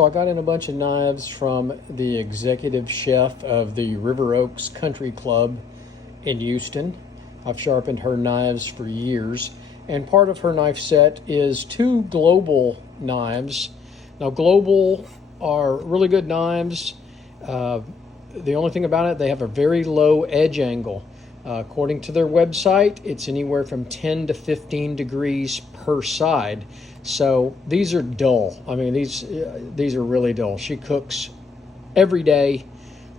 so I got in a bunch of knives from the executive chef of the River Oaks Country Club in Houston. I've sharpened her knives for years, and part of her knife set is 2 Global knives. Now, Global are really good knives. The only thing about it, they have a very low edge angle. According to their website, it's anywhere from 10 to 15 degrees per side. So these are dull. I mean, these are really dull. She cooks every day,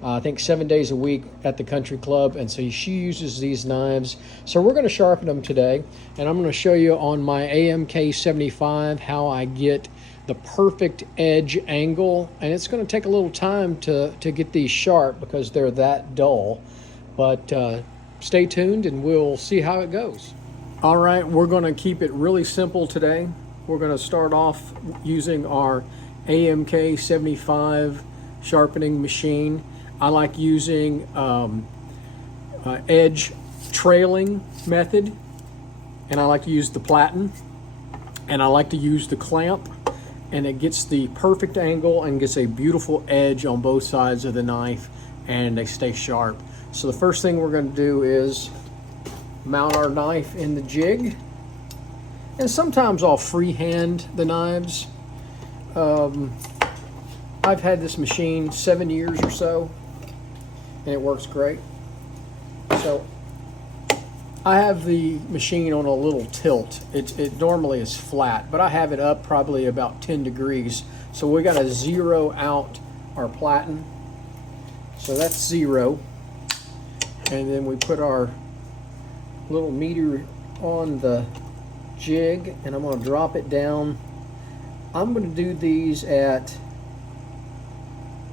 I think 7 days a week at the country club, and so she uses these knives. So we're going to sharpen them today, and I'm going to show you on my AMK-75 how I get the perfect edge angle, and it's going to take a little time to get these sharp because they're that dull, but stay tuned and we'll see how it goes. All right, we're going to keep it really simple today. We're going to start off using our AMK-75 sharpening machine. I like using edge trailing method, and I like to use the platen, and I like to use the clamp, and it gets the perfect angle and gets a beautiful edge on both sides of the knife, and they stay sharp. So the first thing we're going to do is mount our knife in the jig, and sometimes I'll freehand the knives. I've had this machine 7 years or so, and it works great. So I have the machine on a little tilt. It normally is flat, but I have it up probably about 10 degrees. So we got to zero out our platen. So that's 0. And then we put our little meter on the jig, and I'm going to drop it down. I'm going to do these at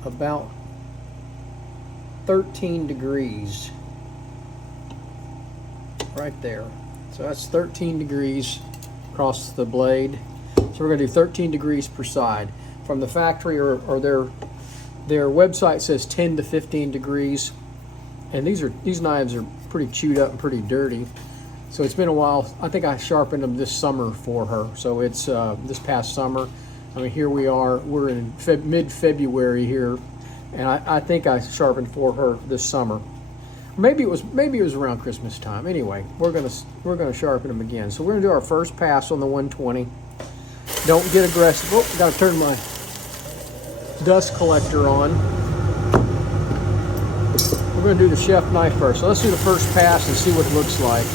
about 13 degrees. Right there. So that's 13 degrees across the blade. So we're going to do 13 degrees per side. From the factory or their website says 10 to 15 degrees. And these knives are pretty chewed up and pretty dirty. So it's been a while. I think I sharpened them this summer for her. So it's this past summer. I mean, here we are. We're in mid-February here, and I think I sharpened for her this summer. Maybe it was around Christmas time. Anyway, we're gonna sharpen them again. So we're gonna do our first pass on the 120. Don't get aggressive. Oh, I gotta turn my dust collector on. We're gonna do the chef knife first. So let's do the first pass and see what it looks like.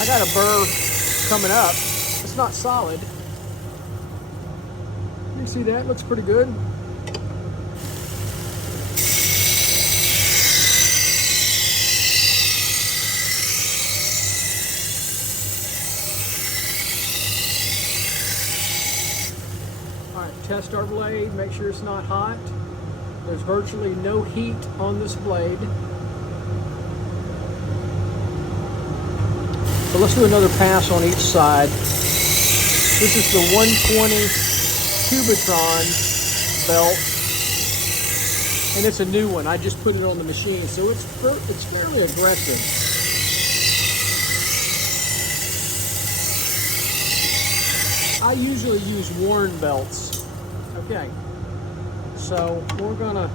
I got a burr coming up. It's not solid. You see that? Looks pretty good. All right, test our blade, make sure it's not hot. There's virtually no heat on this blade. So let's do another pass on each side. This is the 120 Cubitron belt, and it's a new one. I just put it on the machine, so it's fairly aggressive. I usually use worn belts. Okay, so we're gonna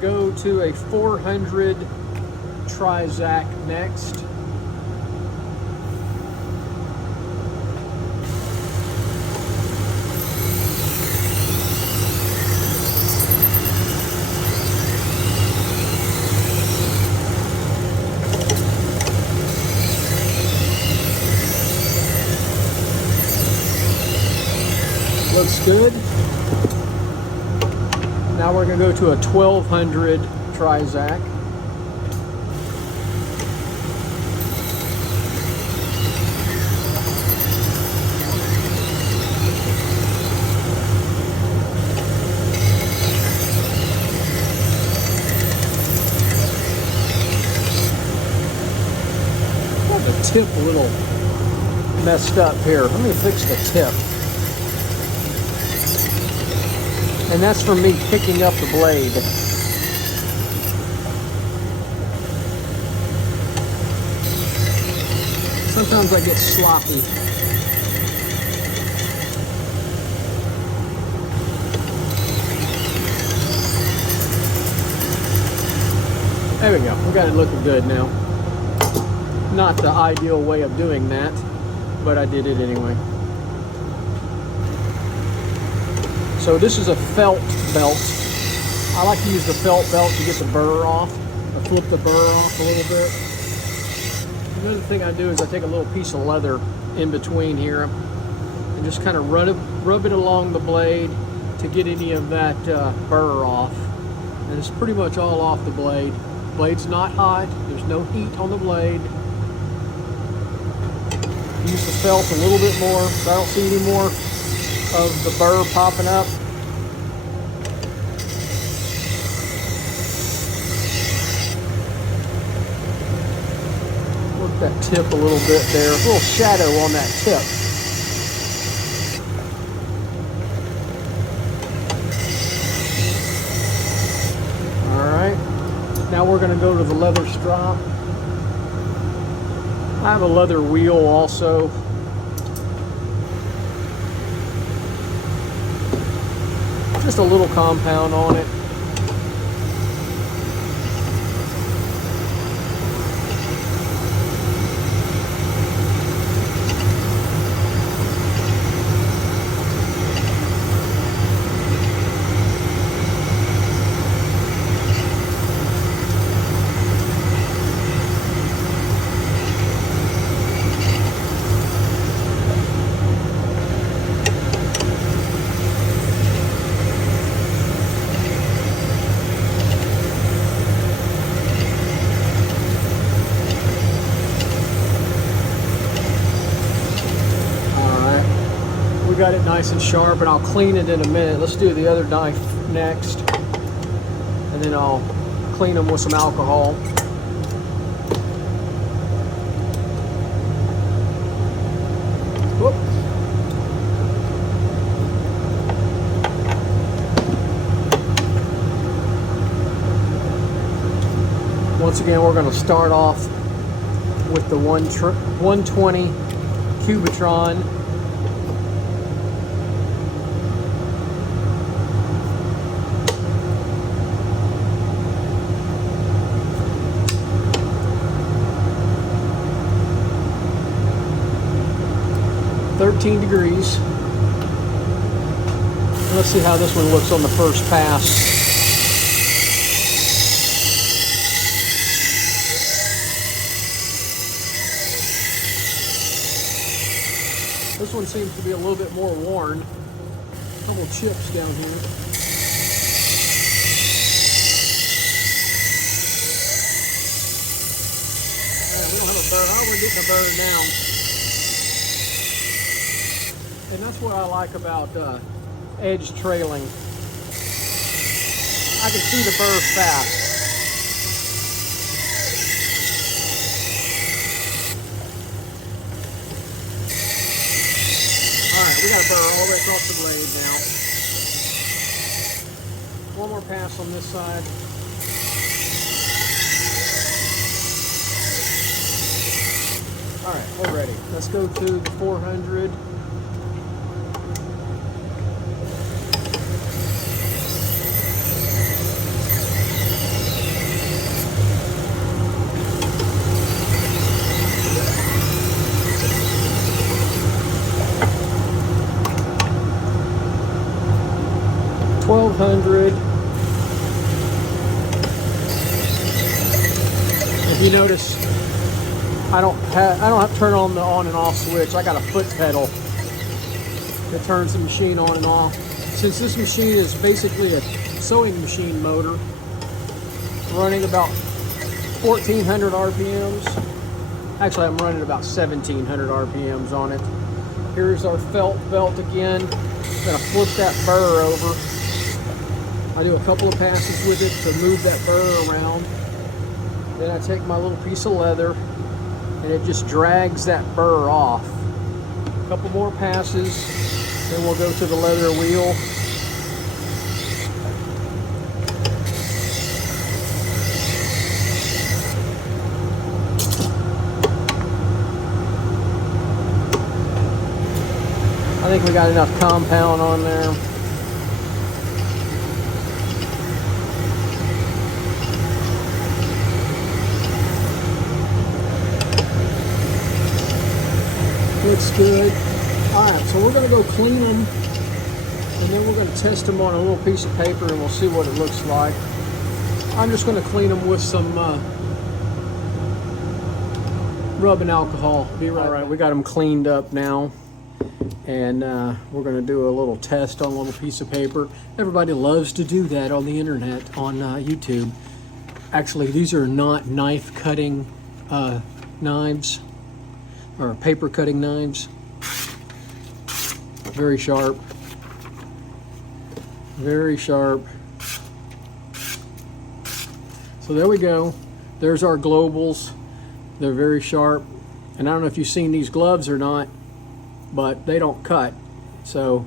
go to a 400 Trizact next. Looks good. Now we're going to go to a 1200 Trizact. Got the tip a little messed up here. Let me fix the tip. And that's from me picking up the blade. Sometimes I get sloppy. There we go. We got it looking good now. Not the ideal way of doing that, but I did it anyway. So this is a felt belt. I like to use the felt belt to get the burr off. I flip the burr off a little bit. Another thing I do is I take a little piece of leather in between here and just kind of rub it along the blade to get any of that burr off. And it's pretty much all off the blade. Blade's not hot, there's no heat on the blade. Use the felt a little bit more so I don't see any more of the burr popping up. Work that tip a little bit there, a little shadow on that tip. Now we're going to go to the leather strop. I have a leather wheel also. Just a little compound on it. Got it nice and sharp, and I'll clean it in a minute. Let's do the other knife next, and then I'll clean them with some alcohol. Whoop. Once again, we're going to start off with the 120 Cubitron. Degrees. Let's see how this one looks on the first pass. This one seems to be a little bit more worn. A couple chips down here. Yeah, we don't have a burr. I want to get the burr down. And that's what I like about edge trailing. I can see the burr fast. Alright, we got a burr all the way across the blade now. One more pass on this side. Alright, we're ready. Let's go to the 400. If you notice, I don't have to turn on the on and off switch. I got a foot pedal that turns the machine on and off. Since this machine is basically a sewing machine motor, running about 1400 RPMs. Actually, I'm running about 1700 RPMs on it. Here's our felt belt again. I'm gonna flip that burr over. I do a couple of passes with it to move that burr around. Then I take my little piece of leather and it just drags that burr off. A couple more passes, then we'll go to the leather wheel. I think we got enough compound on there. Looks good. Alright, so we're going to go clean them, and then we're going to test them on a little piece of paper, and we'll see what it looks like. I'm just going to clean them with some rubbing alcohol. Be right. All right, we got them cleaned up now, and we're going to do a little test on a little piece of paper. Everybody loves to do that on the internet, on YouTube. Actually, these are not knife cutting knives, or paper cutting knives. Very sharp. Very sharp. So there we go. There's our globals. They're very sharp. And I don't know if you've seen these gloves or not, but they don't cut. So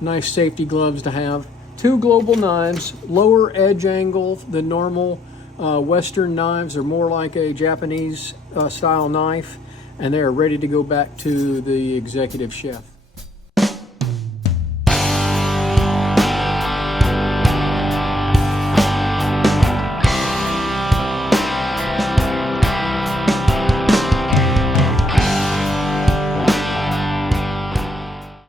nice safety gloves to have. 2 global knives, lower edge angle than normal. Western knives are more like a Japanese style knife, and they are ready to go back to the executive chef.